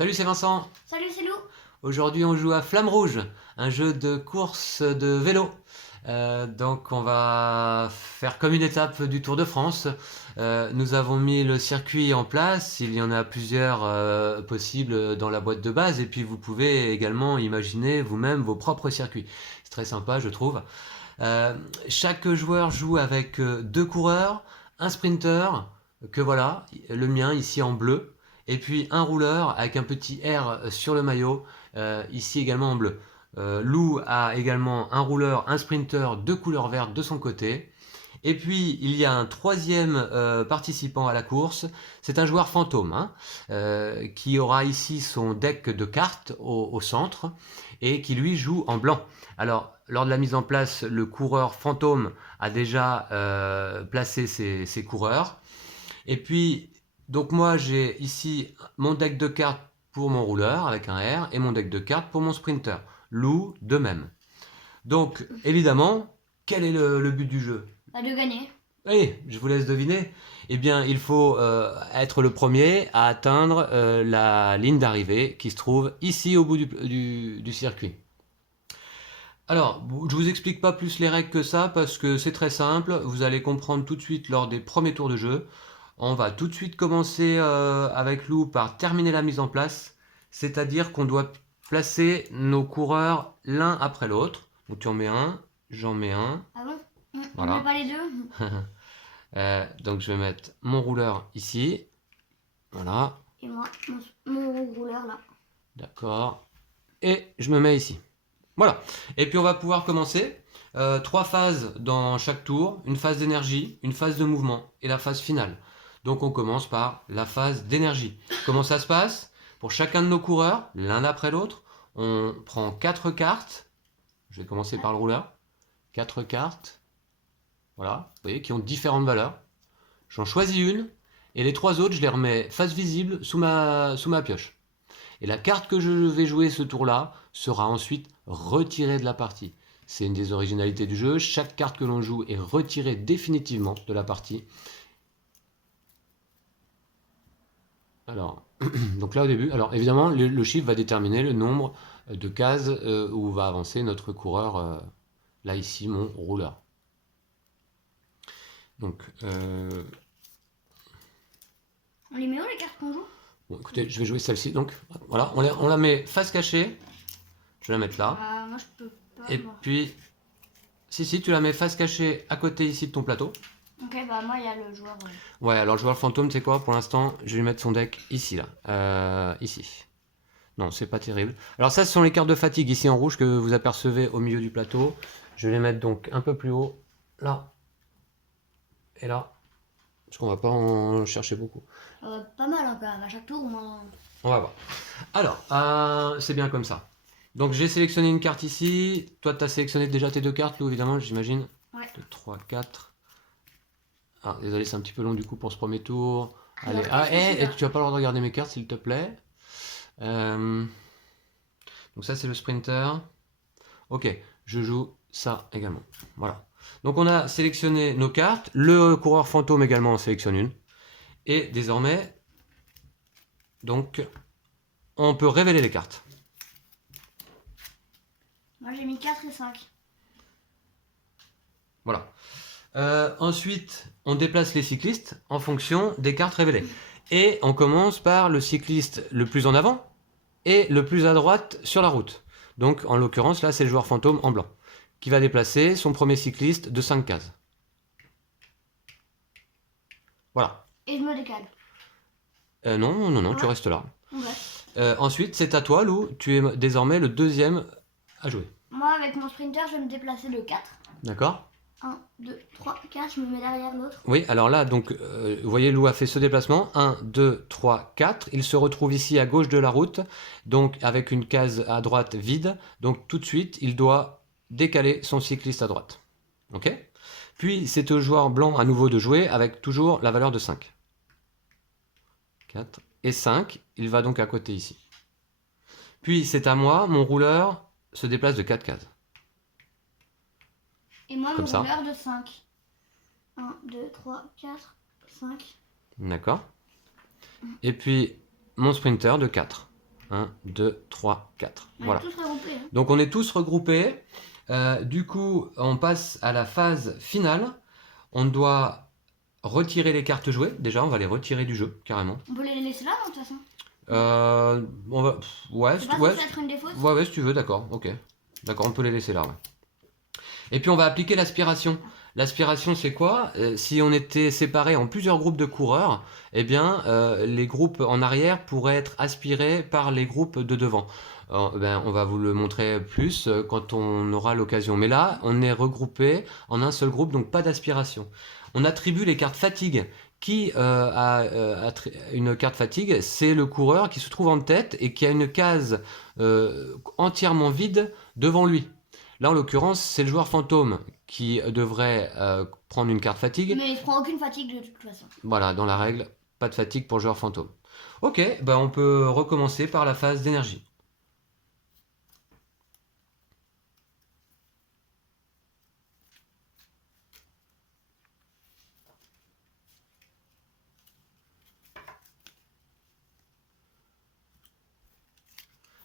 Salut, c'est Vincent. Salut, c'est Lou. Aujourd'hui, on joue à Flamme Rouge, un jeu de course de vélo. Donc, on va faire comme une étape du Tour de France. Nous avons mis le circuit en place. Il y en a plusieurs possibles dans la boîte de base. Et puis, vous pouvez également imaginer vous-même vos propres circuits. C'est très sympa, je trouve. Euh, Chaque joueur joue avec deux coureurs, un sprinter, que voilà, le mien ici en bleu, et puis un rouleur avec un petit R sur le maillot, ici également en bleu. Lou a également un rouleur, un sprinter de couleur verte de son côté. Et puis il y a un troisième participant à la course, c'est un joueur fantôme hein, qui aura ici son deck de cartes au centre et qui lui joue en blanc. Alors lors de la mise en place, le coureur fantôme a déjà placé ses coureurs. Et puis donc moi j'ai ici mon deck de cartes pour mon rouleur avec un R et mon deck de cartes pour mon sprinter. Lou de même. Donc évidemment, quel est le but du jeu? De gagner. Allez, je vous laisse deviner. Eh bien, il faut être le premier à atteindre la ligne d'arrivée qui se trouve ici au bout du circuit. Alors, je vous explique pas plus les règles que ça parce que c'est très simple. Vous allez comprendre tout de suite lors des premiers tours de jeu. On va tout de suite commencer avec Lou par terminer la mise en place. C'est-à-dire qu'on doit placer nos coureurs l'un après l'autre. Donc tu en mets un, j'en mets un. Ah bon? On Voilà. met pas les deux? Donc je vais mettre mon rouleur ici. Voilà. Et moi, mon rouleur là. D'accord. Et je me mets ici. Voilà. Et puis on va pouvoir commencer. 3 phases dans chaque tour. Une phase d'énergie, une phase de mouvement et la phase finale. Donc on commence par la phase d'énergie. Comment ça se passe? Pour chacun de nos coureurs, l'un après l'autre, on prend 4 cartes. Je vais commencer par le rouleur. 4 cartes. Voilà. Vous voyez, qui ont différentes valeurs. J'en choisis une. Et les 3 autres, je les remets face visible sous ma pioche. Et la carte que je vais jouer ce tour-là sera ensuite retirée de la partie. C'est une des originalités du jeu. Chaque carte que l'on joue est retirée définitivement de la partie. Alors, donc là au début, alors évidemment, le chiffre va déterminer le nombre de cases où va avancer notre coureur. Là ici, mon rouleur. Donc, On les met où les cartes qu'on joue? bon, écoutez, je vais jouer celle-ci. Donc, voilà, on la met face cachée. Je vais la mettre là. Moi je peux pas. Et Moi. puis, si, tu la mets face cachée à côté ici de ton plateau. Ok, bah moi il y a le joueur. Ouais, alors le joueur fantôme, tu sais quoi? Pour l'instant, je vais lui mettre son deck ici, là. Ici. Non, c'est pas terrible. Alors ça, ce sont les cartes de fatigue ici en rouge que vous apercevez au milieu du plateau. Je vais les mettre donc un peu plus haut. Là. Et là. Parce qu'on va pas en chercher beaucoup. Pas mal hein, quand même, à chaque tour moi. On va voir. Alors, c'est bien comme ça. Donc j'ai sélectionné une carte ici. Toi, tu as sélectionné déjà tes 2 cartes, Lou, évidemment, j'imagine. Ouais. 2, 3, 4. Ah, désolé, c'est un petit peu long du coup pour ce premier tour. Allez, Alors, et tu vas pas le droit de regarder mes cartes, s'il te plaît. Donc ça, c'est le sprinter. Ok, je joue ça également. Voilà. Donc on a sélectionné nos cartes. Le coureur fantôme également en sélectionne une. Et désormais, donc, on peut révéler les cartes. Moi j'ai mis 4 et 5. Voilà. Ensuite, on déplace les cyclistes en fonction des cartes révélées. Et on commence par le cycliste le plus en avant et le plus à droite sur la route. Donc, en l'occurrence, là, c'est le joueur fantôme en blanc qui va déplacer son premier cycliste de 5 cases. Voilà. Et je me décale. Non, tu Ouais. restes là. Ouais. Ensuite, c'est à toi, Lou. Tu es désormais le deuxième à jouer. Moi avec mon sprinter je vais me déplacer de 4. D'accord? 1, 2, 3, 4, je me mets derrière l'autre. Oui, alors là, donc, vous voyez, Lou a fait ce déplacement. 1, 2, 3, 4. Il se retrouve ici à gauche de la route, donc avec une case à droite vide. Donc tout de suite, il doit décaler son cycliste à droite. Ok? Puis c'est au joueur blanc à nouveau de jouer avec toujours la valeur de 5. 4 et 5. Il va donc à côté ici. Puis c'est à moi, mon rouleur se déplace de 4 cases. Et moi Comme mon ça. rouleur de 5. 1, 2, 3, 4, 5. D'accord? Et puis mon sprinter de 4. 1, 2, 3, 4. On Voilà. est tous regroupés. Hein. Donc on est tous regroupés. Du coup, on passe à la phase finale. On doit retirer les cartes jouées. Déjà, on va les retirer du jeu, carrément. On peut les laisser là, non, de toute façon. On va... Ouais, C'est pas ouais, censé être une des fausses. ouais, si tu veux, d'accord, ok. D'accord, on peut les laisser là, ouais. Et puis on va appliquer l'aspiration. L'aspiration, c'est quoi? Si on était séparés en plusieurs groupes de coureurs, eh bien, les groupes en arrière pourraient être aspirés par les groupes de devant. On va vous le montrer plus quand on aura l'occasion. Mais là, on est regroupé en un seul groupe, donc pas d'aspiration. On attribue les cartes fatigue. Qui a une carte fatigue? C'est le coureur qui se trouve en tête et qui a une case entièrement vide devant lui. Là, en l'occurrence, c'est le joueur fantôme qui devrait prendre une carte fatigue. Mais il ne prend aucune fatigue de toute façon. Voilà, dans la règle, pas de fatigue pour le joueur fantôme. Ok, on peut recommencer par la phase d'énergie.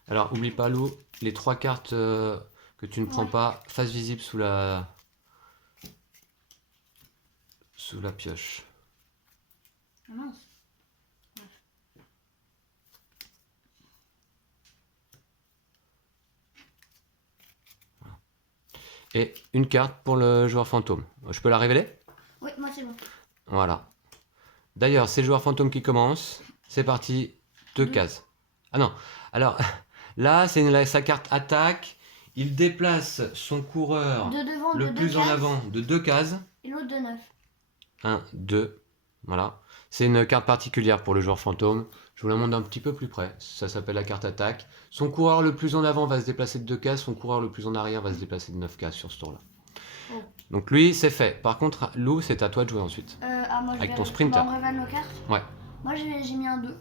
Alors, oublie pas, Lou, les 3 cartes que tu ne prends pas, face visible sous la pioche. Ah mince. Et une carte pour le joueur fantôme. Je peux la révéler? Oui, moi c'est bon. Voilà. D'ailleurs, c'est le joueur fantôme qui commence. C'est parti, 2 cases. Ah non, alors là, c'est sa carte attaque. Il déplace son coureur De devant, le de plus deux en cases, avant de 2 cases. et l'autre de 9. 1, 2, voilà. C'est une carte particulière pour le joueur fantôme. Je vous la montre un petit peu plus près. Ça s'appelle la carte attaque. Son coureur le plus en avant va se déplacer de 2 cases. Son coureur le plus en arrière va se déplacer de 9 cases sur ce tour-là. Oh. Donc lui, c'est fait. Par contre, Lou, c'est à toi de jouer ensuite. Moi, avec ton sprinter. On révèle nos cartes. Ouais. Moi j'ai mis un 2.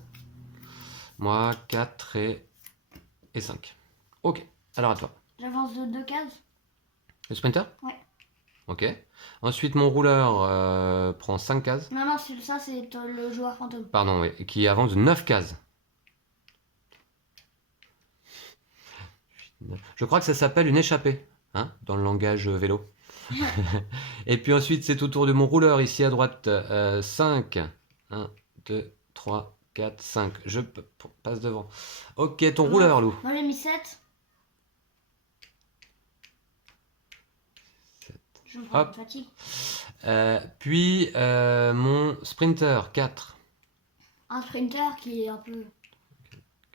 Moi, 4 et 5. Ok, alors à toi. J'avance de 2 cases. Le sprinter? Ouais. Ok. Ensuite, mon rouleur prend 5 cases. Non, ça c'est le joueur fantôme. Pardon, oui. Qui avance de 9 cases. Je crois que ça s'appelle une échappée, hein, dans le langage vélo. Et puis ensuite, c'est au tour de mon rouleur, ici à droite, 5. 1, 2, 3, 4, 5. Je passe devant. Ok, ton rouleur, Lou. Moi j'ai mis 7. Je me prends Hop. de fatigue. Puis mon sprinter, 4. Un sprinter qui est un peu...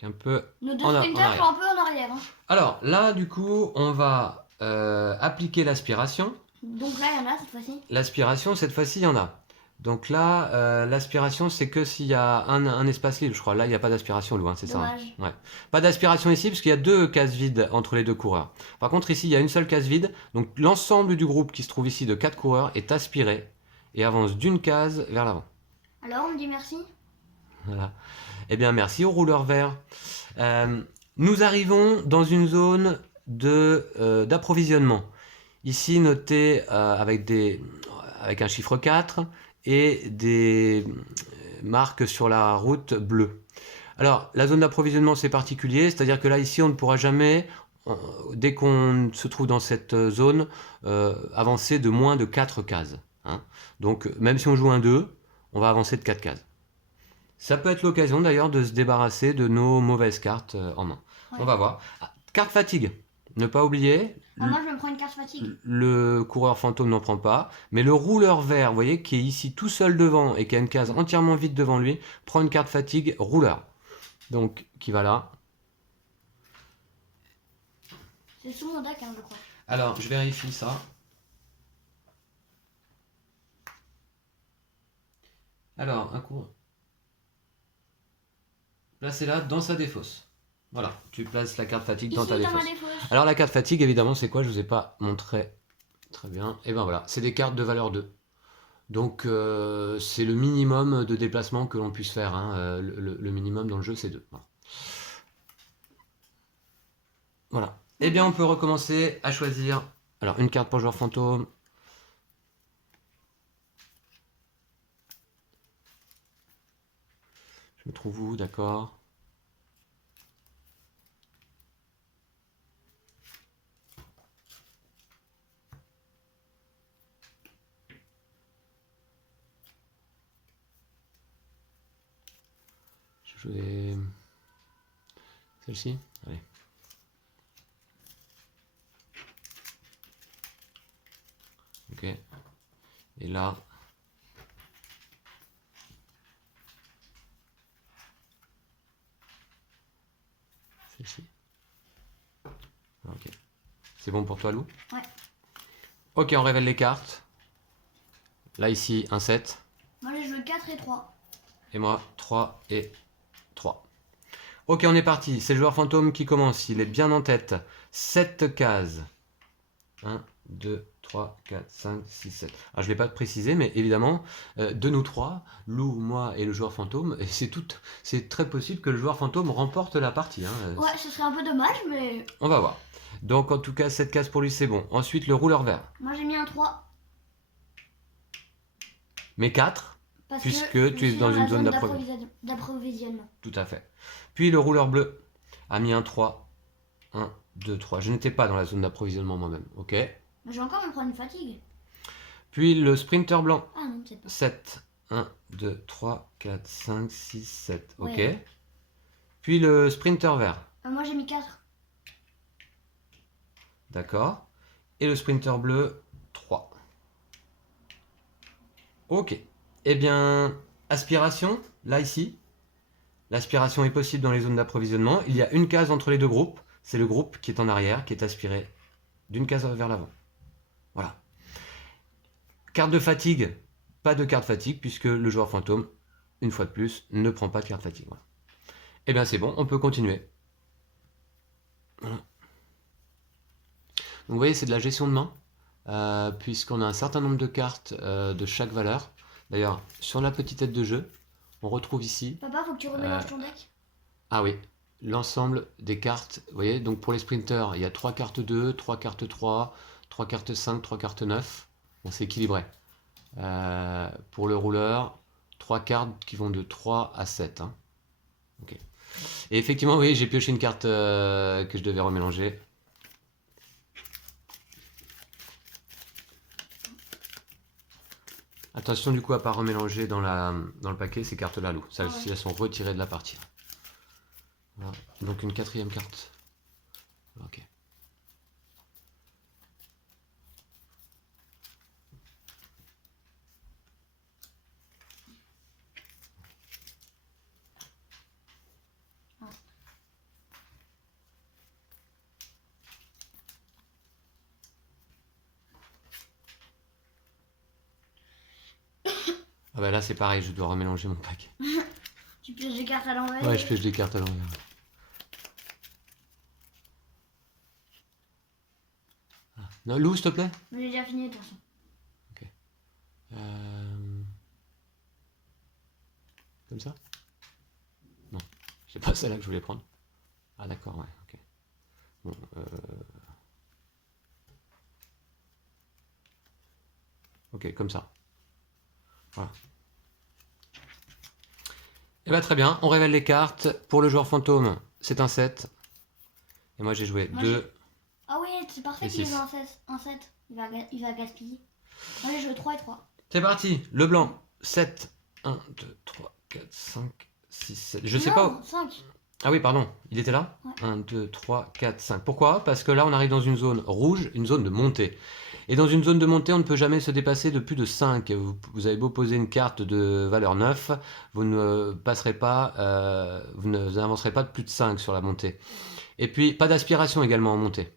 Un peu Nos deux en sprinters arrière. sont un peu en arrière. Hein. Alors là, du coup, on va appliquer l'aspiration. Donc là, il y en a cette fois-ci. L'aspiration, cette fois-ci, il y en a. Donc là, l'aspiration, c'est que s'il y a un espace libre, je crois. Là, il n'y a pas d'aspiration, loin, c'est ça. Hein. Ouais. Pas d'aspiration ici, parce qu'il y a 2 cases vides entre les 2 coureurs. Par contre, ici, il y a une seule case vide. Donc l'ensemble du groupe qui se trouve ici de 4 coureurs est aspiré et avance d'une case vers l'avant. Alors, on me dit merci. Voilà. Eh bien, merci au rouleur vert. Nous arrivons dans une zone d'approvisionnement. Ici, noté avec un chiffre 4 et des marques sur la route bleue. Alors, la zone d'approvisionnement, c'est particulier, c'est-à-dire que là, ici, on ne pourra jamais, dès qu'on se trouve dans cette zone, avancer de moins de 4 cases. Hein. Donc, même si on joue un 2, on va avancer de 4 cases. Ça peut être l'occasion d'ailleurs de se débarrasser de nos mauvaises cartes en main. Ouais. On va voir. Carte fatigue. Ne pas oublier. Moi, je me prends une carte fatigue. Le coureur fantôme n'en prend pas. Mais le rouleur vert, vous voyez, qui est ici tout seul devant et qui a une case entièrement vide devant lui, prend une carte fatigue rouleur. Donc, qui va là. C'est sous mon deck, hein, je crois. Alors, je vérifie ça. Alors, un coureur. Placez-la dans sa défausse. Voilà, tu places la carte fatigue dans ta défausse. Alors la carte fatigue, évidemment, c'est quoi? Je vous ai pas montré très bien. Et ben voilà, c'est des cartes de valeur 2. Donc c'est le minimum de déplacement que l'on puisse faire. Hein. Le minimum dans le jeu, c'est 2. Voilà. Eh bien, on peut recommencer à choisir. Alors, une carte pour joueur fantôme. Je me trouve où? D'accord. jouer celle-ci. Allez. Ok. Et là. Celle-ci. Ok. C'est bon pour toi, Lou? Ouais. Ok, on révèle les cartes. Là, ici, un 7. Moi j'ai joué 4 et 3. Et moi, 3 et 3. Ok, on est parti. C'est le joueur fantôme qui commence. Il est bien en tête. 7 cases. 1, 2, 3, 4, 5, 6, 7. Alors, je ne l'ai pas précisé, mais évidemment, de nous trois, Lou, moi et le joueur fantôme, et c'est très possible que le joueur fantôme remporte la partie. Hein. Ouais, ce serait un peu dommage, mais. On va voir. Donc, en tout cas, 7 cases pour lui, c'est bon. Ensuite, le rouleur vert. Moi j'ai mis un 3. Mais 4, Parce puisque que tu es je suis dans une la zone d'approvisionnement. Tout à fait. Puis le rouleur bleu a mis un 3. 1, 2, 3. Je n'étais pas dans la zone d'approvisionnement moi-même. Ok. Je vais encore me prendre une fatigue. Puis le sprinter blanc. Ah non, c'est pas. 7. 1, 2, 3, 4, 5, 6, 7. Ok. Ouais. Puis le sprinter vert. Moi j'ai mis 4. D'accord. Et le sprinter bleu, 3. Ok. Eh bien, aspiration, là, ici. L'aspiration est possible dans les zones d'approvisionnement. Il y a une case entre les deux groupes. C'est le groupe qui est en arrière, qui est aspiré d'une case vers l'avant. Voilà. Carte de fatigue. Pas de carte fatigue, puisque le joueur fantôme, une fois de plus, ne prend pas de carte fatigue. Voilà. Eh bien, c'est bon, on peut continuer. Voilà. Donc, vous voyez, c'est de la gestion de main, puisqu'on a un certain nombre de cartes de chaque valeur. D'ailleurs, sur la petite tête de jeu, on retrouve ici... Papa, faut que tu remélanges ton deck. Ah oui, l'ensemble des cartes. Vous voyez, donc pour les sprinters, il y a 3 cartes 2, 3 cartes 3, 3 cartes 5, 3 cartes 9. Bon, c'est équilibré. Pour le rouleur, 3 cartes qui vont de 3 à 7. Hein. Okay. Et effectivement, oui, j'ai pioché une carte que je devais remélanger. Attention du coup à pas remélanger dans le paquet ces cartes-là, Lou. Celles-ci, elles sont retirées de la partie. Voilà. Donc une 4e carte. Ok. Ah bah là c'est pareil, je dois remélanger mon paquet. Tu pioches des cartes à l'envers. Ouais, je pioche des cartes à l'envers. Ah. Non, Lou, s'il te plaît. J'ai déjà fini de toute façon. Ok. Comme ça? Non, c'est pas celle-là que je voulais prendre. Ah d'accord, ouais, ok. Bon, ok, comme ça. Voilà. Et bah très bien, on révèle les cartes. Pour le joueur fantôme, c'est un 7. Et moi j'ai joué 2. Ah oui, c'est parfait Et qu'il ait six. joué un 7. Il va gaspiller. Moi j'ai joué 3 et 3. C'est parti, le blanc, 7. 1, 2, 3, 4, 5, 6, 7. Je sais Non, pas. 5. Ah oui, pardon, il était là? Ouais. 1, 2, 3, 4, 5. Pourquoi? Parce que là, on arrive dans une zone rouge, une zone de montée. Et dans une zone de montée, on ne peut jamais se dépasser de plus de 5. Vous avez beau poser une carte de valeur 9, vous ne passerez pas, vous n'avancerez pas de plus de 5 sur la montée. Et puis, pas d'aspiration également en montée.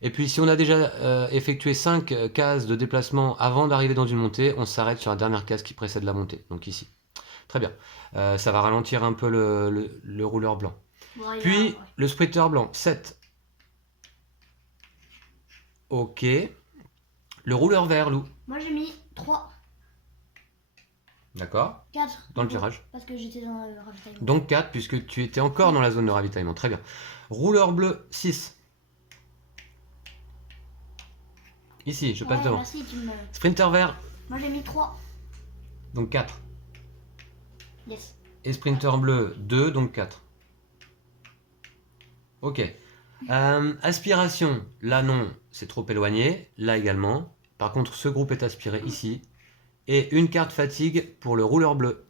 Et puis, si on a déjà effectué 5 cases de déplacement avant d'arriver dans une montée, on s'arrête sur la dernière case qui précède la montée, donc ici. Très bien. Ça va ralentir un peu le rouleur blanc. Bon, Puis, le sprinter blanc, 7. Ok. Le rouleur vert, Lou. Moi j'ai mis 3. D'accord. 4. Dans le virage. Parce que j'étais dans le ravitaillement. Donc 4, puisque tu étais encore dans la zone de ravitaillement. Très bien. Rouleur bleu, 6. Ici, je passe Ouais, devant. merci, tu me... Sprinter vert, Moi j'ai mis 3. donc 4. Yes. Et sprinter bleu, 2, donc 4. Ok. Aspiration, là non, c'est trop éloigné. Là également. Par contre, ce groupe est aspiré ici. Et une carte fatigue pour le rouleur bleu.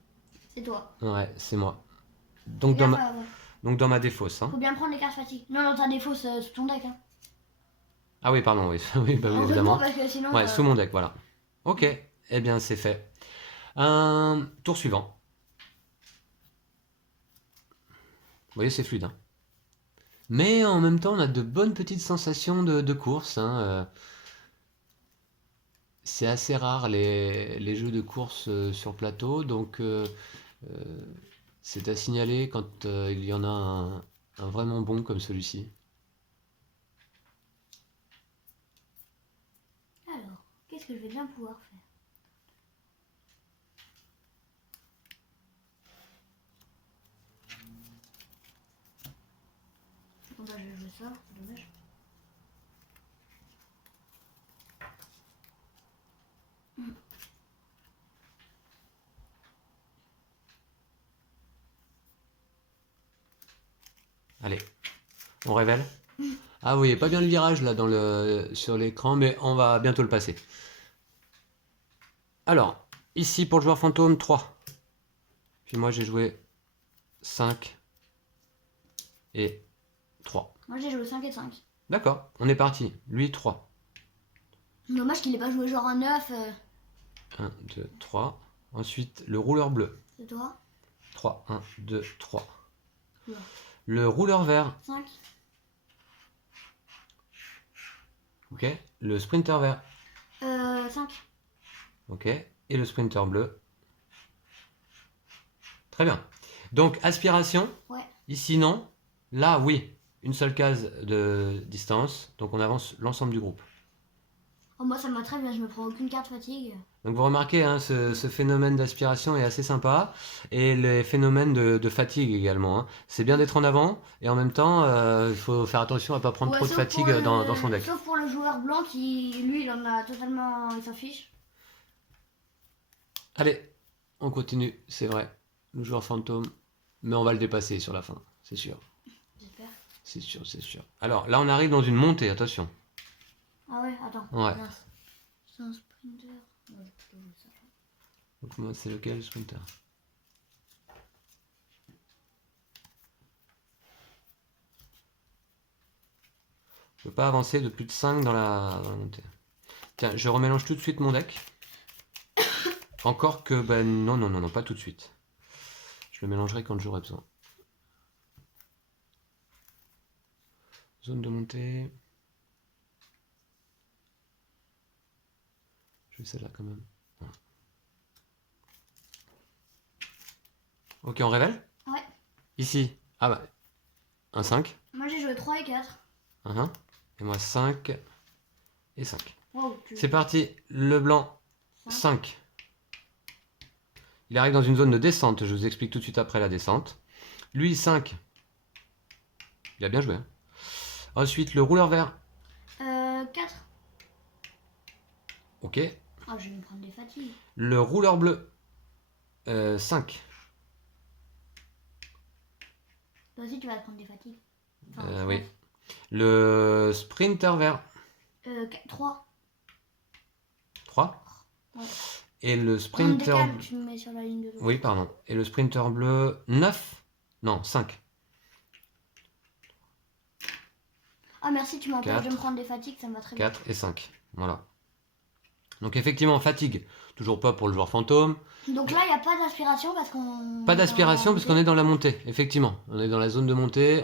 C'est toi. Ouais, c'est moi. Donc Fais dans, gaffe, ma, ouais. donc dans ma défausse. Hein. Faut bien prendre les cartes fatigue. Non, non, t'as des fausses sous ton deck. Hein. Ah oui, pardon, oui, oui, bah oui Heureusement, évidemment. parce que sinon. Ouais, sous mon deck, voilà. Ok, eh bien c'est fait. Un tour suivant. Vous voyez, c'est fluide. Hein. Mais en même temps, on a de bonnes petites sensations de course. Hein. C'est assez rare les jeux de course sur plateau, donc c'est à signaler quand il y en a un vraiment bon comme celui-ci. Alors, qu'est-ce que je vais bien pouvoir faire? Bon, bah, je vais jouer ça, c'est dommage. Allez, on révèle. Ah, vous voyez pas bien le virage là sur l'écran, mais on va bientôt le passer. Alors, ici pour le joueur fantôme, 3. Puis moi j'ai joué 5 et 3. Moi j'ai joué 5 et 5. D'accord, on est parti. Lui, 3. Dommage qu'il ait pas joué genre un 9. 1, 2, 3. Ensuite, le rouleur bleu. C'est toi? 3, 1, 2, 3. Oula. Le rouleur vert. 5. Ok. Le sprinter vert. 5. Ok. Et le sprinter bleu. Très bien. Donc, aspiration. Ouais. Ici, non. Là, oui. Une seule case de distance. Donc, on avance l'ensemble du groupe. Oh, moi ça me va très bien, je me prends aucune carte fatigue. Donc, vous remarquez, hein, ce phénomène d'aspiration est assez sympa. Et les phénomènes de fatigue également. Hein. C'est bien d'être en avant. Et en même temps, il faut faire attention à ne pas prendre Ouais, trop de sauf fatigue pour dans son deck. Sauf pour le joueur blanc qui, lui, il en a totalement. Il s'en fiche. Allez, on continue, c'est vrai. Le joueur fantôme. Mais on va le dépasser sur la fin, c'est sûr. J'espère. C'est sûr, c'est sûr. Alors, là, on arrive dans une montée, attention. Ah ouais, attends. Ouais. Mince. C'est un sprinter. Ouais, j'ai plutôt vu ça. Donc, moi, c'est lequel, le sprinter? Je peux pas avancer de plus de 5 dans la montée. Tiens, je remélange tout de suite mon deck. Encore que, ben non, non, non, non, pas tout de suite. Je le mélangerai quand j'aurai besoin. Zone de montée. Je vais celle-là quand même. Voilà. Ok, on révèle? Ouais. Ici. Ah bah. Un 5. Moi j'ai joué 3 et 4. Et moi 5 et 5. Wow, C'est parti. Le blanc, 5. 5. Il arrive dans une zone de descente. Je vous explique tout de suite après la descente. Lui, 5. Il a bien joué. Hein. Ensuite, le rouleur vert. 4. Ok. Oh, je vais me prendre des fatigues. Le rouleur bleu. 5. Toi aussi, tu vas te prendre des fatigues. Enfin, Oui. Le sprinter vert. 3. 3. Ouais. Et le On sprinter... décale, tu me mets sur la ligne de l'eau. Oui, pardon. Et le sprinter bleu, 9. Non, 5. Ah merci, tu m'empêches 4. de me prendre des fatigues, ça me va très bien. 4 et 5. Voilà. Donc effectivement, fatigue. Toujours pas pour le joueur fantôme. Donc là, il n'y a pas d'aspiration parce qu'on... Pas d'aspiration parce qu'on est dans la montée, effectivement. On est dans la zone de montée,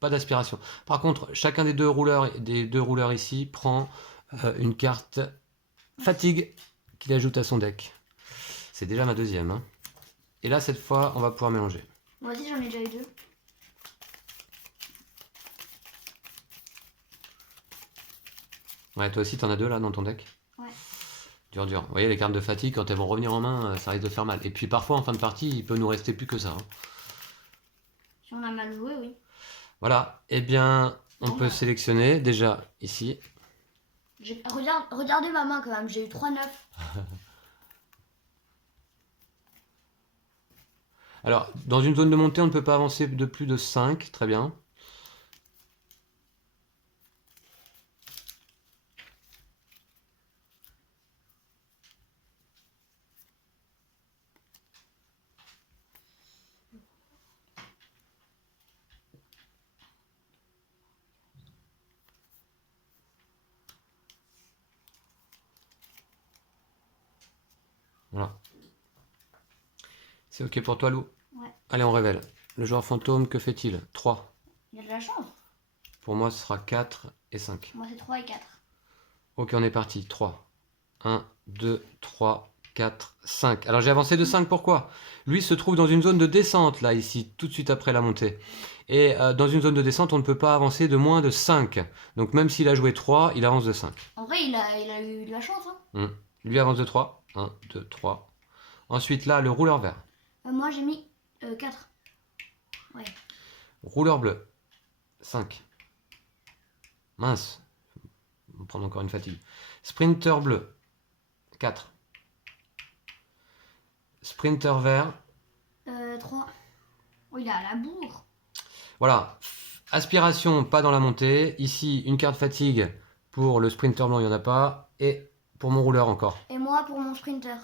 pas d'aspiration. Par contre, chacun des deux rouleurs ici prend une carte fatigue qu'il ajoute à son deck. C'est déjà ma deuxième. Hein. Et là, cette fois, on va pouvoir mélanger. Moi aussi, j'en ai déjà eu 2. Ouais, toi aussi, t'en as 2 là dans ton deck? Ouais. Dur, dur. Vous voyez, les cartes de fatigue, quand elles vont revenir en main, ça risque de faire mal. Et puis parfois, en fin de partie, il peut nous rester plus que ça. Hein. Si on a mal joué, oui. Voilà. Eh bien, on Bon, peut bah. sélectionner déjà ici. Regardez ma main quand même, j'ai eu 3 9. Alors, dans une zone de montée, on ne peut pas avancer de plus de 5. Très bien. Voilà. C'est ok pour toi, Lou? Ouais. Allez, on révèle. Le joueur fantôme, que fait-il? 3. Il y a de la chance. Pour moi, ce sera 4 et 5. Moi, c'est 3 et 4. Ok, on est parti. 3. 1, 2, 3, 4, 5. Alors j'ai avancé de 5, pourquoi? Lui se trouve dans une zone de descente, là, ici, tout de suite après la montée. Et dans une zone de descente, on ne peut pas avancer de moins de 5. Donc même s'il a joué 3, il avance de 5. En vrai, il a eu de la chance. Hein. Lui avance de 3. 1, 2, 3. Ensuite, là, le rouleur vert. Moi, j'ai mis 4. Ouais. Rouleur bleu. 5. Mince. On va prendre encore une fatigue. Sprinter bleu. 4. Sprinter vert. 3. Oh, il est à la bourre. Voilà. Aspiration, pas dans la montée. Ici, une carte fatigue pour le sprinter blanc, il n'y en a pas. Et pour mon rouleur encore. Et moi, pour mon sprinter.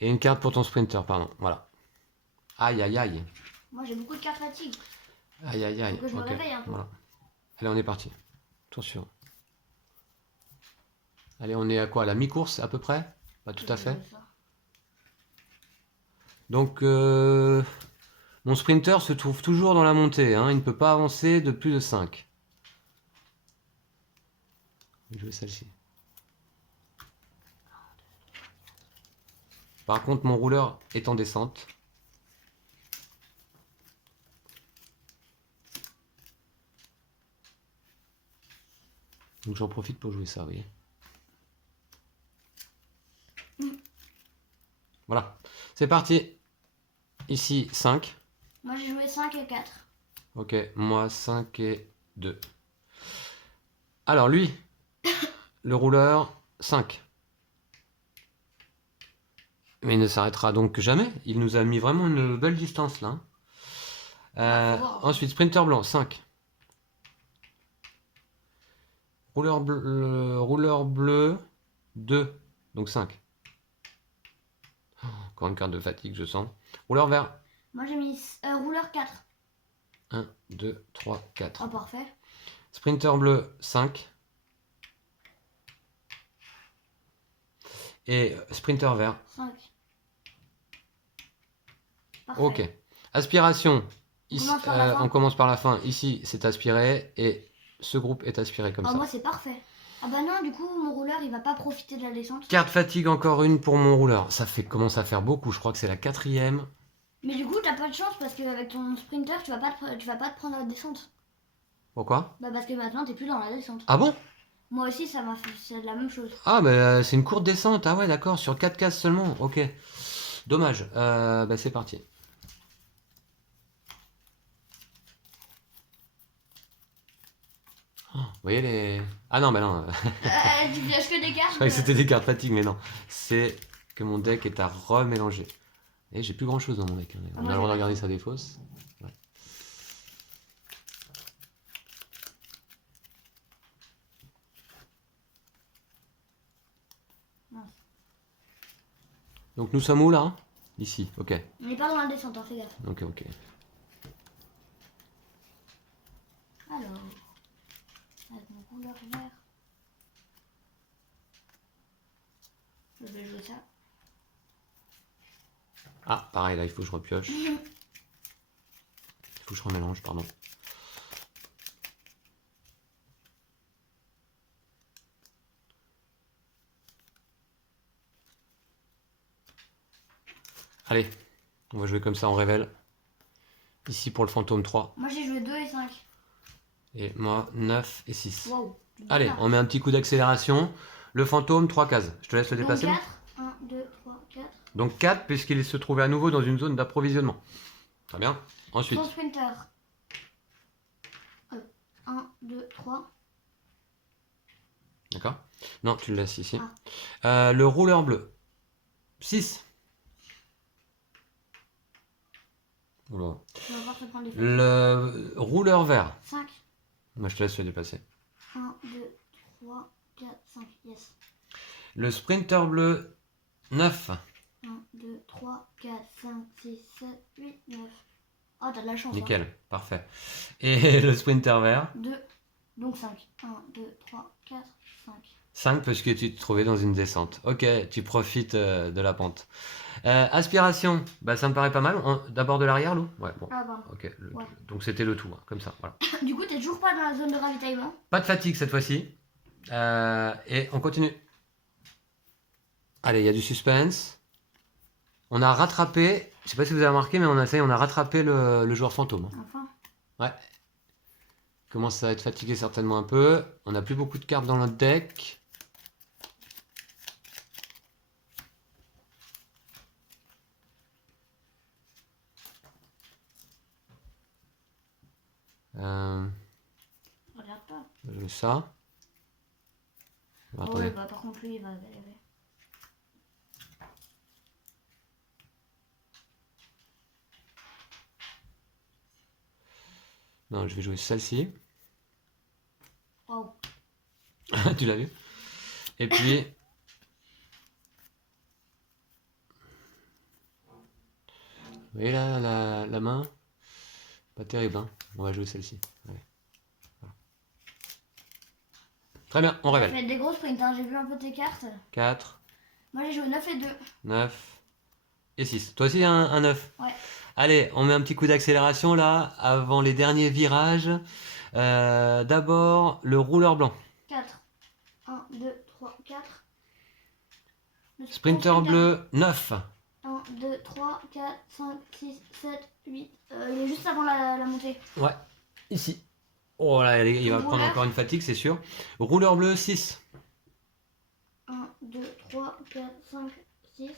Et une carte pour ton sprinter, pardon. Voilà. Aïe, aïe, aïe. Moi, j'ai beaucoup de cartes fatigue. Aïe, aïe, aïe. Faut que je me réveille un peu. Voilà. Allez, on est parti. Attention. Allez, on est à quoi? À la mi-course, à peu près? Pas tout à fait. Donc, mon sprinter se trouve toujours dans la montée. Hein. Il ne peut pas avancer de plus de 5. Je vais celle-ci. Par contre, mon rouleur est en descente. Donc j'en profite pour jouer ça, vous voyez. Voilà. C'est parti. Ici, 5. Moi, j'ai joué 5 et 4. Ok, moi 5 et 2. Alors lui, le rouleur, 5. Mais il ne s'arrêtera donc jamais. Il nous a mis vraiment une belle distance là. Ensuite, sprinter blanc, 5. Rouleur bleu, 2. Donc 5. Encore une carte de fatigue, je sens. Rouleur vert. Moi, j'ai mis rouleur 4. 1, 2, 3, 4. Oh, parfait. Sprinter bleu, 5. Et sprinter vert. 5. Parfait. Ok. Aspiration. Ici, commence par la fin. on commence par la fin. Ici, c'est aspiré. Et ce groupe est aspiré comme ça. Moi, c'est parfait. Ah bah non, du coup, mon rouleur, il va pas profiter de la descente. Carte fatigue, encore une pour mon rouleur. Ça commence à faire beaucoup. Je crois que c'est la 4e. Mais du coup, t'as pas de chance parce qu'avec ton sprinter, tu vas pas te prendre la descente. Pourquoi? Bah parce que maintenant, t'es plus dans la descente. Ah bon? Moi aussi, ça m'a fait c'est la même chose. Ah, bah c'est une courte descente. Ah ouais, d'accord. Sur 4 cases seulement. Ok. Dommage. Bah c'est parti. Oh, vous voyez les... Ah non, bah non. Tu pièges que des cartes. Je croyais que c'était des cartes fatigue, mais non. C'est que mon deck est à remélanger. Et j'ai plus grand chose dans mon deck. Hein. On a le droit de regarder sa défausse. Ouais. Donc nous sommes où là? Ici, ok. On n'est pas dans la descente, hein, fais gaffe. Ok, ok. Alors, avec mon couleur vert, je vais jouer ça. Ah, pareil, là, il faut que je repioche. Il faut que je remélange, pardon. Allez, on va jouer comme ça, on révèle. Ici pour le fantôme 3. Moi j'ai joué 2 et 5. Et moi 9 et 6. Waouh. Allez, on met un petit coup d'accélération. Le fantôme, 3 cases. Je te laisse le déplacer. Donc 4. 1, 2, 3, 4. Donc 4, puisqu'il se trouvait à nouveau dans une zone d'approvisionnement. Très bien. Ensuite. Son sprinter. 1, 2, 3. D'accord. Non, tu le laisses ici. Ah. Le rouleur bleu. 6. Voilà. On va voir te prendre les feuilles. Le rouleur vert. 5. Moi, je te laisse le déplacer. 1, 2, 3, 4, 5. Yes. Le sprinter bleu. 9. 1, 2, 3, 4, 5, 6, 7, 8, 9. Oh, t'as de la chance. Nickel, Hein. parfait. Et le sprinter vert. 2. Donc 5. 1, 2, 3, 4, 5. 5 parce que tu te trouvais dans une descente. Ok, tu profites de la pente. Aspiration, bah, ça me paraît pas mal. D'abord de l'arrière, Lou? Ouais, bon. Ah, pardon. Ok, Ouais. donc c'était le tout, hein, comme ça. Voilà. Du coup, t'es toujours pas dans la zone de ravitaillement. Pas de fatigue cette fois-ci. Et on continue. Allez, il y a du suspense. On a rattrapé, je sais pas si vous avez remarqué, mais on a rattrapé le joueur fantôme. Enfin. Ouais. Il commence à être fatigué certainement un peu. On n'a plus beaucoup de cartes dans notre deck. Regarde pas. Je vais ça. Oh, Attendez. ouais, bah par contre, lui, il va galérer. Non, je vais jouer celle-ci. Waouh. Tu l'as vu? Et puis... Vous voyez là, la main? Pas terrible, hein? On va jouer celle-ci. Allez. Voilà. Très bien, on Ça révèle. fait des gros sprints, hein. J'ai vu un peu tes cartes. 4, Moi, j'ai joué 9 et 2. 9 et 6. Toi aussi, un 9. Ouais. Allez, on met un petit coup d'accélération là, avant les derniers virages. D'abord, le rouleur blanc. 4. 1, 2, 3, 4. Sprinter bleu, 9. 1, 2, 3, 4, 5, 6, 7, 8. Il est juste avant la montée. Ouais, ici. Oh là, il va prendre Rouleur. encore une fatigue, c'est sûr. Rouleur bleu, 6. 1, 2, 3, 4, 5, 6.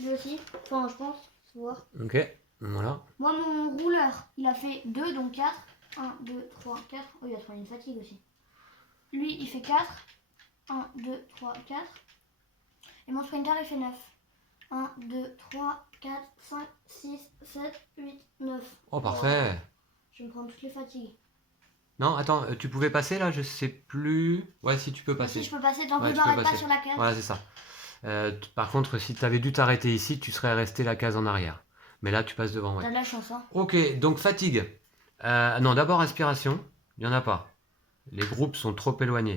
Lui aussi. Enfin, je pense. Faut voir. Ok, voilà. Moi, mon rouleur, il a fait 2, donc 4. 1, 2, 3, 4. Oh, il a trouvé une fatigue aussi. Lui, il fait 4. 1, 2, 3, 4. Et mon sprinter, il fait 9. 1, 2, 3, 4, 5, 6, 7, 8, 9. Oh, parfait. Je vais me prendre toutes les fatigues. Non, attends, tu pouvais passer là? Je sais plus. Ouais, si tu peux passer. Si je peux passer, tant que Ouais, je tu peux m'arrête pas passer. sur la case. Voilà, c'est ça. Par contre, si tu avais dû t'arrêter ici, tu serais resté la case en arrière. Mais là, tu passes devant, ouais. T'as de la chance, hein. Ok, donc fatigue. Non, d'abord aspiration. Il n'y en a pas. Les groupes sont trop éloignés.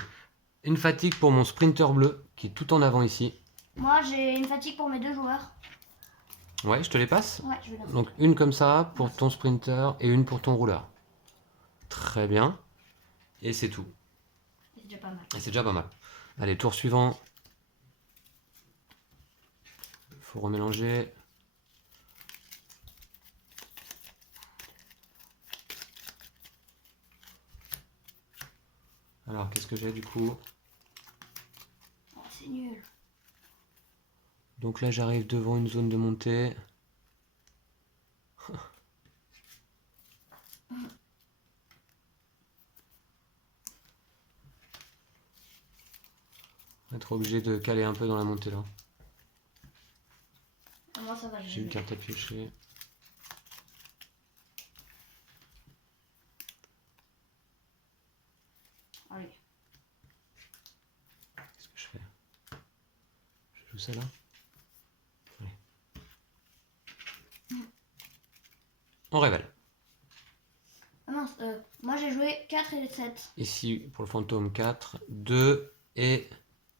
Une fatigue pour mon sprinter bleu, qui est tout en avant ici. Moi, j'ai une fatigue pour mes 2 joueurs. Ouais, je te les passe. Ouais, je vais la faire. Donc une comme ça pour ton sprinter et une pour ton rouleur. Très bien. Et c'est tout. C'est déjà pas mal. Et c'est déjà pas mal. Allez, tour suivant. Faut remélanger. Alors, qu'est-ce que j'ai du coup? Oh, c'est nul. Donc là, j'arrive devant une zone de montée. On va être obligé de caler un peu dans la montée là. Moi, ça va. J'ai une carte à piocher. Allez. Qu'est-ce que je fais? Je joue ça là? Allez. On révèle. Ah mince, moi j'ai joué 4 et 7. Ici, pour le fantôme, 4, 2 et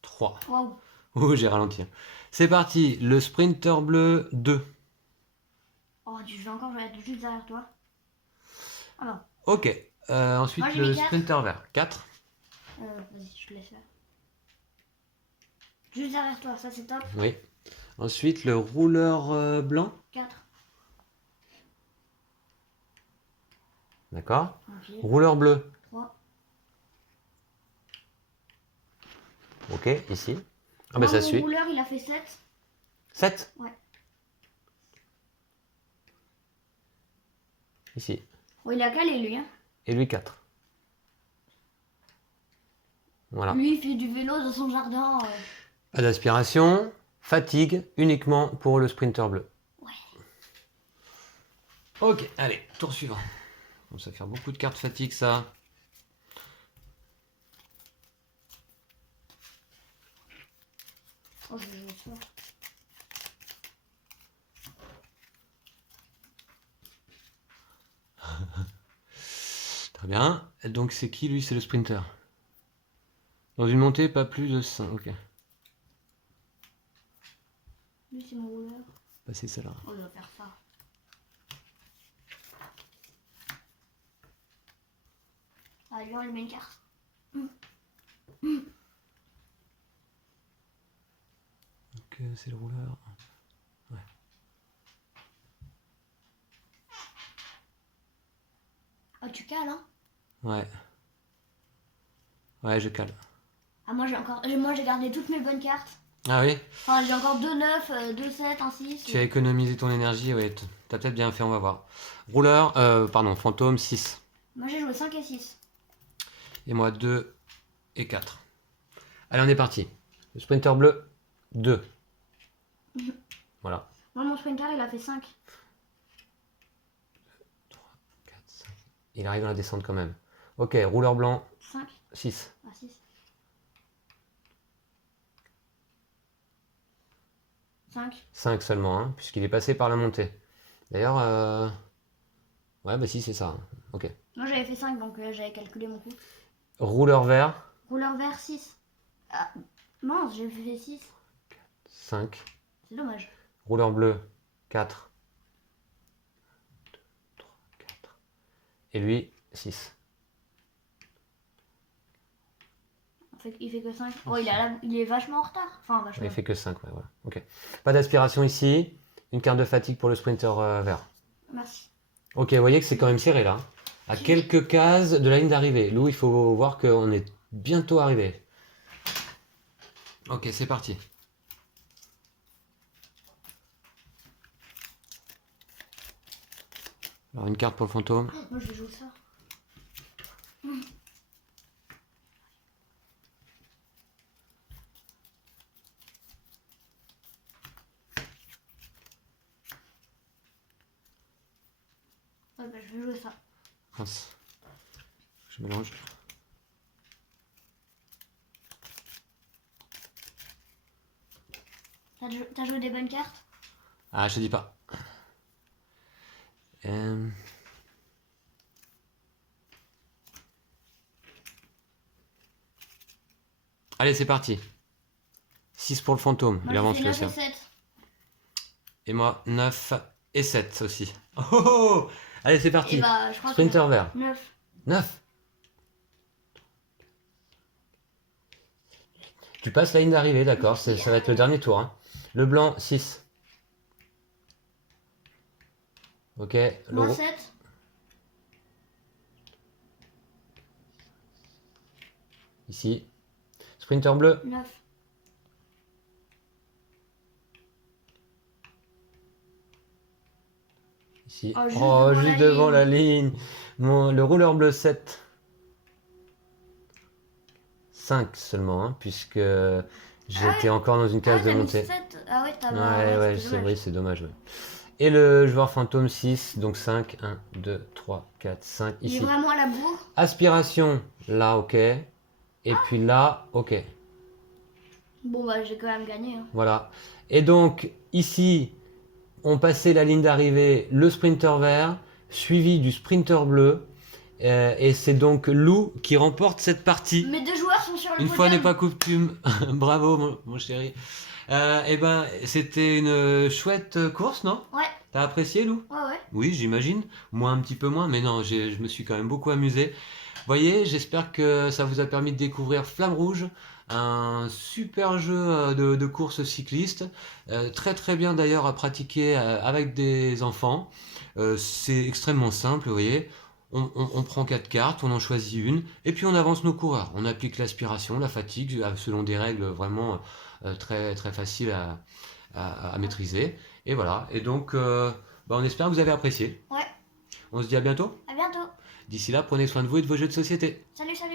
3. Waouh. Ouh, j'ai ralenti. C'est parti, le sprinter bleu 2. Oh, je vais encore être juste derrière toi. Alors, Ok, ensuite Moi, j'ai le mis quatre. sprinter vert 4. vas-y, je te laisse faire. Juste derrière toi, ça c'est top. Oui. Ensuite le rouleur blanc. 4. D'accord. Ok. Rouleur bleu. 3. Ok, ici. Ah bah Moi, ça mon suit. rouleur, il a fait 7. 7. Ouais. Ici. Oh, il a calé lui, hein. Et lui 4. Voilà. Lui, il fait du vélo dans son jardin. Pas d'aspiration. Fatigue uniquement pour le sprinter bleu. Ouais. Ok, allez, tour suivant. Bon, ça va faire beaucoup de cartes fatigue ça. Oh, je vais jouer ça. Très bien. Donc c'est qui lui? C'est le sprinter. Dans une montée, pas plus de 5. Ok. Lui, c'est mon rouleur. Passer ça là. On va faire ça. Ah, lui, on lui met une carte. Donc c'est le rouleur. Ouais. Oh, tu cales, hein? Ouais. Ouais, je cale. Ah, moi, j'ai gardé toutes mes bonnes cartes. Ah oui? Enfin, j'ai encore 2 9, 2 7, 1 6. Tu as économisé ton énergie, ouais. T'as peut-être bien fait, on va voir. Rouleur, pardon, fantôme 6. Moi, j'ai joué 5 et 6. Et moi 2 et 4. Allez, on est parti. Le sprinter bleu, 2. Voilà. Moi, mon sprinter, il a fait 5. 4, 5. Il arrive à la descente quand même. Ok, rouleur blanc, 5. 6. Ah, 6. 5. 5 seulement, hein, puisqu'il est passé par la montée. D'ailleurs, ouais, bah si, c'est ça. Ok. Moi, j'avais fait 5, donc j'avais calculé mon coup. Rouleur vert, Rouleur vert, 6. Ah, mince, j'ai fait 6. 5. C'est dommage. Rouleur bleu, 4. 3, 4. Et lui, 6. Il fait que 5. Oh, il est vachement en retard. Enfin, vachement. Il fait que 5, ouais, voilà. Ok. Pas d'aspiration ici. Une carte de fatigue pour le sprinter vert. Merci. Ok, vous voyez que c'est quand même serré là. À quelques cases de la ligne d'arrivée. Lou, il faut voir qu'on est bientôt arrivé. Ok, c'est parti. Alors une carte pour le fantôme. Moi, je vais jouer ça. Ouais, bah, je vais jouer ça. Mince. Je mélange. T'as joué des bonnes cartes? Ah, je te dis pas. Allez, c'est parti. 6 pour le fantôme. Moi, Il avance j'ai le fait 9 sien. et 7. Et moi, 9 et 7 aussi. Oh, oh, oh. Allez, c'est parti. Et bah, je crois Sprinter vert. 9. 9. Tu passes la ligne d'arrivée, d'accord. Ça va être le dernier tour. Hein. Le blanc, 6. Ok. Moi, 7. Ici. Sprinter bleu. 9. Ici. Oh, Oh, juste juste devant devant la la ligne. Le rouleur bleu, 7. 5 seulement, hein, puisque j'étais encore dans une case de t'as mis montée. 7. Ah ouais, t'as Ouais, c'était c'est vrai, dommage. c'est dommage. Ouais. Et le joueur fantôme 6, donc 5, 1, 2, 3, 4, 5, Il est ici. vraiment à la bourre. Aspiration, là, ok. Et puis là, ok. Bon, bah, j'ai quand même gagné. Hein. Voilà. Et donc, ici, on passait la ligne d'arrivée, le sprinter vert, suivi du sprinter bleu. Et c'est donc Lou qui remporte cette partie. Mes 2 joueurs sont sur le Une fois n'est podium. pas coutume. Bravo, mon chéri. Et ben, c'était une chouette course, non? Ouais, T'as apprécié, Lou? ouais. Oui, j'imagine. Moi, un petit peu moins, mais non, je me suis quand même beaucoup amusé. Voyez, j'espère que ça vous a permis de découvrir Flamme Rouge, un super jeu de course cycliste, très très bien d'ailleurs à pratiquer avec des enfants. C'est extrêmement simple, vous voyez. On prend 4 cartes, on en choisit une, et puis on avance nos coureurs. On applique l'aspiration, la fatigue, selon des règles vraiment très très faciles à maîtriser. Et voilà. Et donc, on espère que vous avez apprécié. Ouais. On se dit à bientôt. À bientôt. D'ici là, prenez soin de vous et de vos jeux de société. Salut, salut.